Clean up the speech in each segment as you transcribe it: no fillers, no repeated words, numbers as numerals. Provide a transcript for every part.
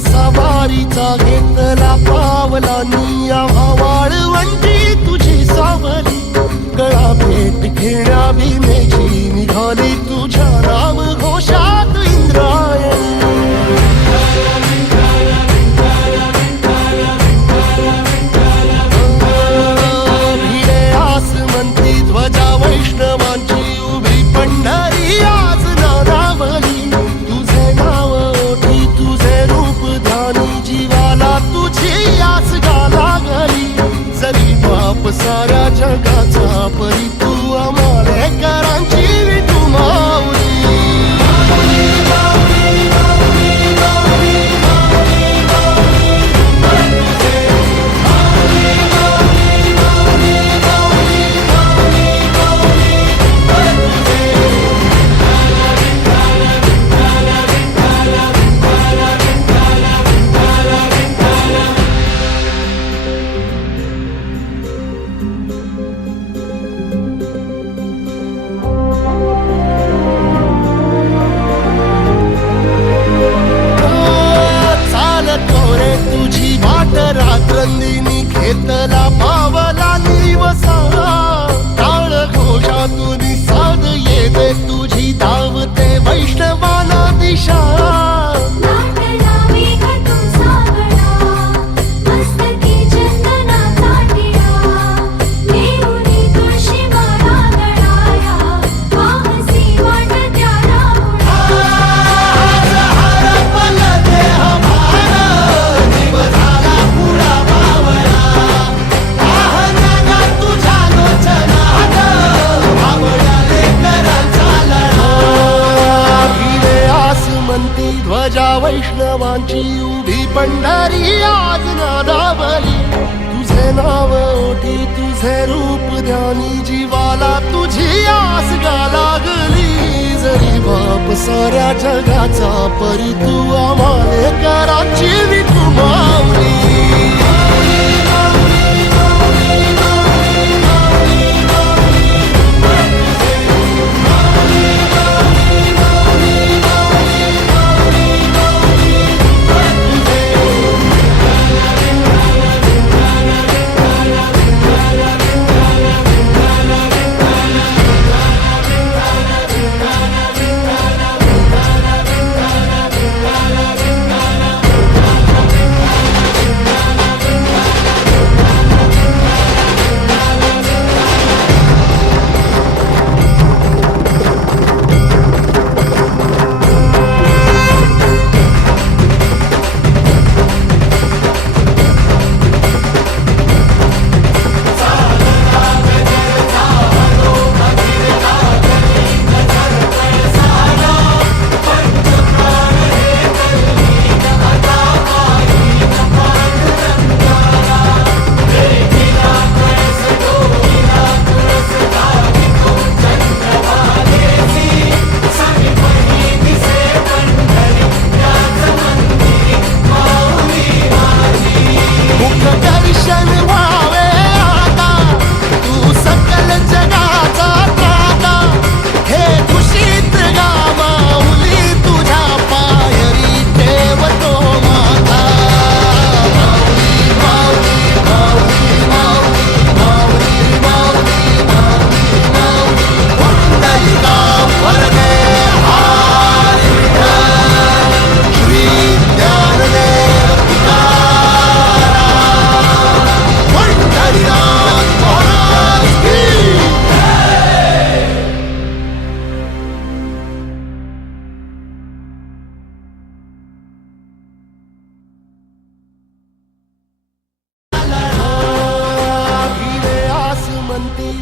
सवारीचा घेतला पावला निया वाळवंटी तुझी सावली गळा भेट घेण्या भीमेची निघाली तुझ्या राम घोषात इंद्रायणी भिडे आसमंती ध्वजा वैष्णवांची उभी पंढरी आज नारावली तुझे नाव ओठी तुझे रूप ध्यानी जीवाला तुझी आस गाला गली जरी बाप साऱ्या जगाचा परी तू आमालेकरांची विठू माऊली रात्रंदिनी घेतला पावला निवसा टाळ घोषातून साध येते तुझी धावते वैष्णवाला दिशा ध्वजा वैष्णवांची उभी पंढरी आज नादावली तुझे नाव ओठी तुझे रूप ध्यानी जीवाला तुझी आस गाला गली जरी बाप साऱ्या जगाचा परी तू आमालेकरांची विठू माऊली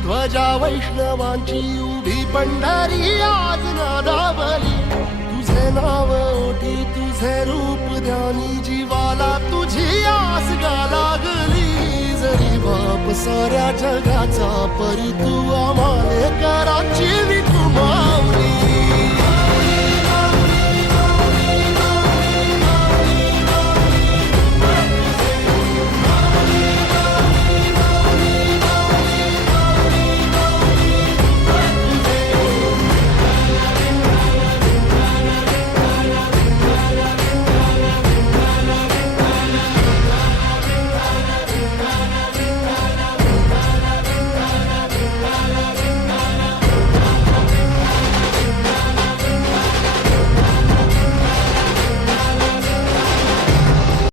ध्वजा वैष्णवांची उभी पंढरी आज नादावली तुझे नाव ओठी तुझे रूप ध्यानी जीवाला तुझी आस गाला गली जरी बाप साऱ्या जगाचा परी तू आमालेकरांची